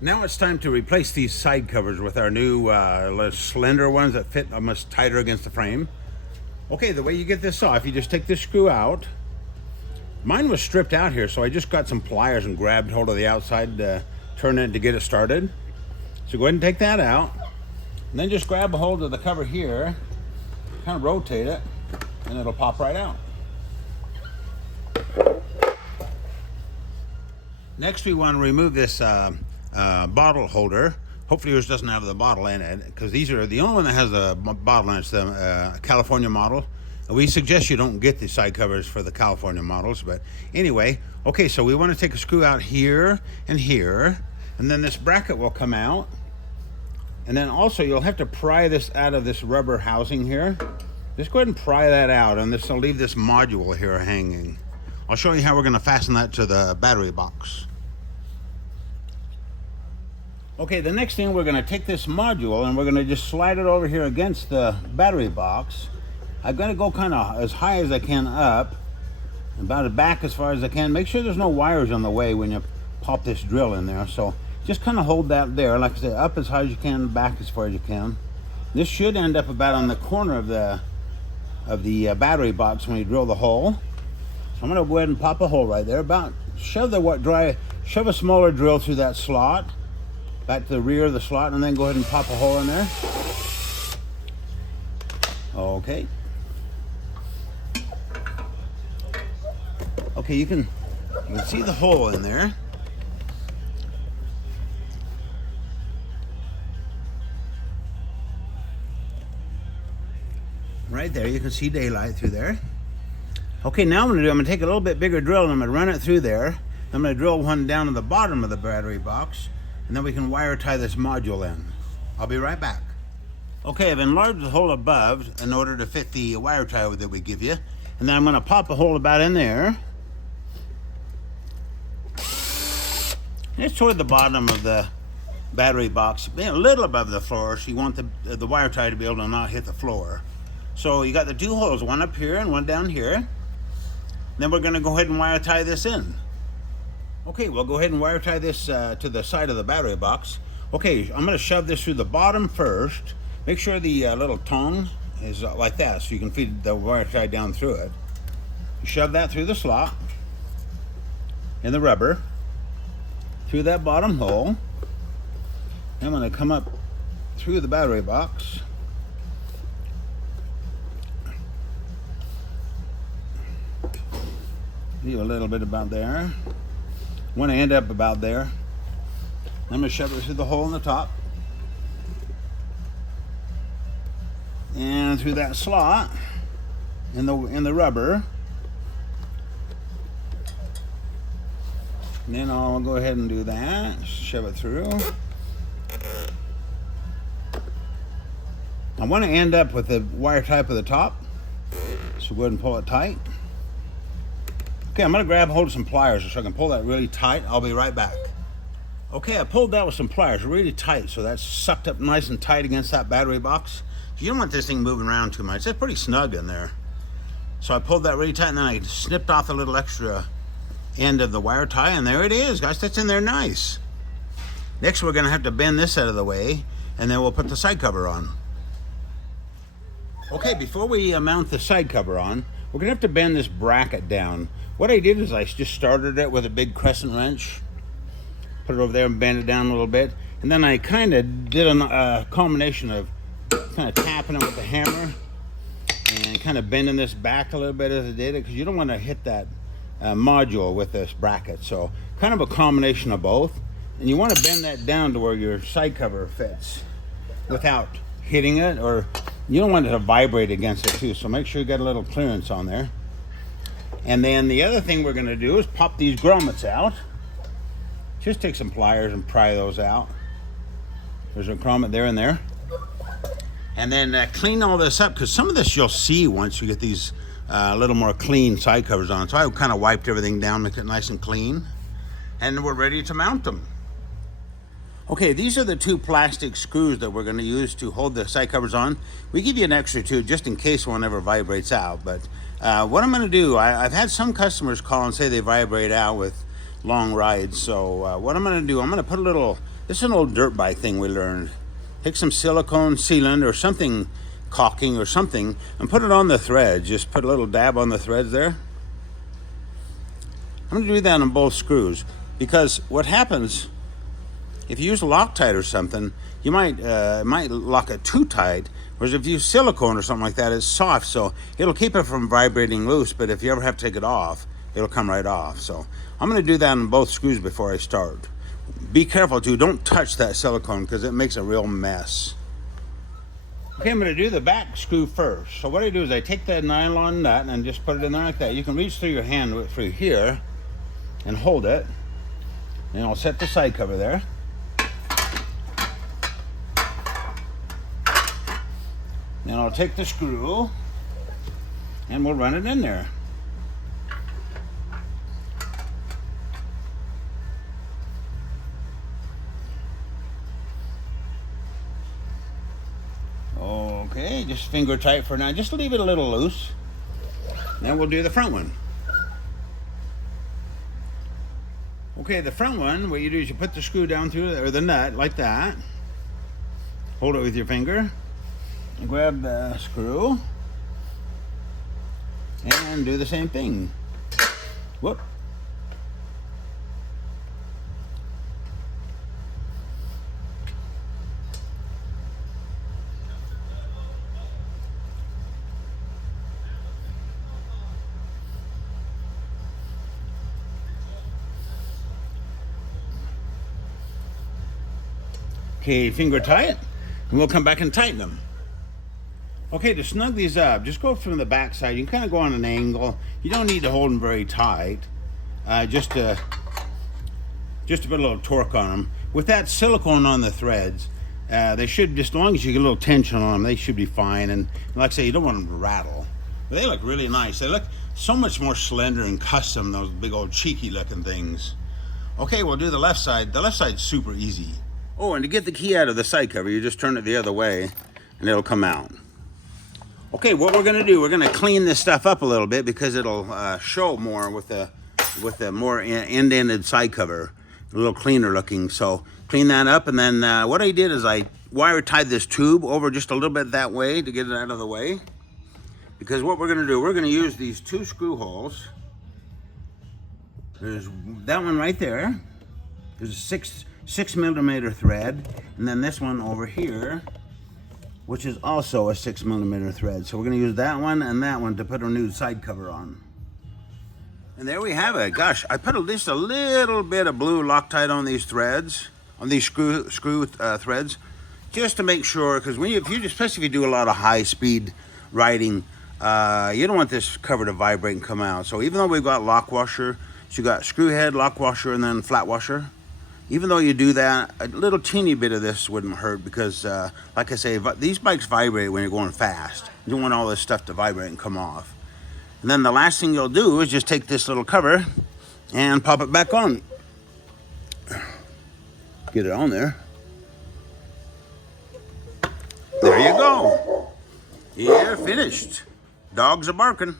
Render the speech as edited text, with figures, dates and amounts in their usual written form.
Now it's time to replace these side covers with our new less slender ones that fit much tighter against the frame. Okay, the way you get this off, you just take this screw out. Mine was stripped out here, so I just got some pliers and grabbed hold of the outside to turn it to get it started. So go ahead and take that out. And then just grab a hold of the cover here, kind of rotate it, and it'll pop right out. Next, we want to remove this bottle holder. Hopefully yours doesn't have the bottle in it, because these are the only one that has the bottle in it. It's the California model. We suggest you don't get the side covers for the California models, but anyway, okay, so we want to take a screw out here, and then this bracket will come out. And then also you'll have to pry this out of this rubber housing here. Just go ahead and pry that out, and this will leave this module here hanging. I'll show you how we're going to fasten that to the battery box. Okay, the next thing, we're going to take this module and we're going to just slide it over here against the battery box. I'm going to go kind of as high as I can up, about as back as far as I can. Make sure there's no wires on the way when you pop this drill in there. So just kind of hold that there, like I said, up as high as you can, back as far as you can. This should end up about on the corner of the battery box when you drill the hole. So I'm going to go ahead and pop a hole right there. Shove a smaller drill through that slot, back to the rear of the slot, and then go ahead and pop a hole in there. Okay. Okay, you can see the hole in there. Right there, you can see daylight through there. Okay, now I'm going to take a little bit bigger drill and I'm going to run it through there. I'm going to drill one down to the bottom of the battery box, and then we can wire tie this module in. I'll be right back. Okay, I've enlarged the hole above in order to fit the wire tie that we give you. And then I'm going to pop a hole about in there. It's toward the bottom of the battery box, a little above the floor, so you want the wire tie to be able to not hit the floor. So you got the two holes, one up here and one down here. Then we're going to go ahead and wire tie this in. Okay, we'll go ahead and wire tie this to the side of the battery box. Okay, I'm going to shove this through the bottom first. Make sure the little tongue is like that, so you can feed the wire tie down through it. You shove that through the slot in the rubber, through that bottom hole. I'm going to come up through the battery box. Leave a little bit about there. Want to end up about there. I'm going to shove it through the hole in the top and through that slot in the rubber. And then I'll go ahead and do that. Shove it through. I want to end up with the wire type at the top, so go ahead and pull it tight. Okay, I'm going to grab hold of some pliers so I can pull that really tight. I'll be right back. Okay, I pulled that with some pliers really tight, so that's sucked up nice and tight against that battery box. You don't want this thing moving around too much. It's pretty snug in there. So I pulled that really tight, and then I snipped off a little extra end of the wire tie, and there it is, guys. That's in there nice. Next, we're going to have to bend this out of the way, and then we'll put the side cover on. Okay, before we mount the side cover on, we're going to have to bend this bracket down. What I did is I just started it with a big crescent wrench, put it over there and bend it down a little bit, and then I kind of did a combination of kind of tapping it with the hammer and kind of bending this back a little bit as I did it, because you don't want to hit that module with this bracket. So kind of a combination of both, and you want to bend that down to where your side cover fits without hitting it, or you don't want it to vibrate against it too, so make sure you got a little clearance on there. And then the other thing we're going to do is pop these grommets out. Just take some pliers and pry those out. There's a grommet there and there. And then clean all this up, because some of this you'll see once you get these a little more clean side covers on. So I kind of wiped everything down, make it nice and clean. And we're ready to mount them. Okay, these are the two plastic screws that we're going to use to hold the side covers on. We give you an extra two just in case one ever vibrates out. But what I'm going to do, I've had some customers call and say they vibrate out with long rides. So what I'm going to do, I'm going to put a little This is an old dirt bike thing we learned. Take some silicone sealant or something, caulking or something, and put it on the threads. Just put a little dab on the threads there. I'm going to do that on both screws, because what happens if you use Loctite or something, you might lock it too tight. Whereas if you use silicone or something like that, it's soft, so it'll keep it from vibrating loose. But if you ever have to take it off, it'll come right off. So I'm going to do that on both screws before I start. Be careful too. Don't touch that silicone because it makes a real mess. Okay, I'm going to do the back screw first. So what I do is I take that nylon nut and just put it in there like that. You can reach through your hand through here and hold it. And I'll set the side cover there. Then I'll take the screw and we'll run it in there. Okay, just finger tight for now. Just leave it a little loose. Then we'll do the front one. Okay, the front one, what you do is you put the screw down through, or the nut, like that. Hold it with your finger. Grab the screw and do the same thing. Whoop. Okay, finger tight, and we'll come back and tighten them. Okay, to snug these up, just go from the back side. You can kind of go on an angle. You don't need to hold them very tight, just to put a little torque on them. With that silicone on the threads, they should, just as long as you get a little tension on them, they should be fine. And like I say, you don't want them to rattle. But they look really nice. They look so much more slender and custom, those big old cheeky looking things. Okay, we'll do the left side. The left side's super easy. Oh, and to get the key out of the side cover, you just turn it the other way and it'll come out. Okay, what we're gonna do, we're gonna clean this stuff up a little bit because it'll show more with the more end-ended side cover, a little cleaner looking. So clean that up, and then what I did is I wire tied this tube over just a little bit that way to get it out of the way. Because what we're gonna do, we're gonna use these two screw holes. There's that one right there. There's a 6mm thread, and then this one over here, which is also a 6mm thread. So we're gonna use that one and that one to put our new side cover on. And there we have it. Gosh, I put just a little bit of blue Loctite on these threads, on these screw threads, just to make sure, because especially if you do a lot of high speed riding, you don't want this cover to vibrate and come out. So even though we've got lock washer, so you got screw head, lock washer, and then flat washer, even though you do that, a little teeny bit of this wouldn't hurt because, like I say, these bikes vibrate when you're going fast. You don't want all this stuff to vibrate and come off. And then the last thing you'll do is just take this little cover and pop it back on. Get it on there. There you go. You're finished. Dogs are barking.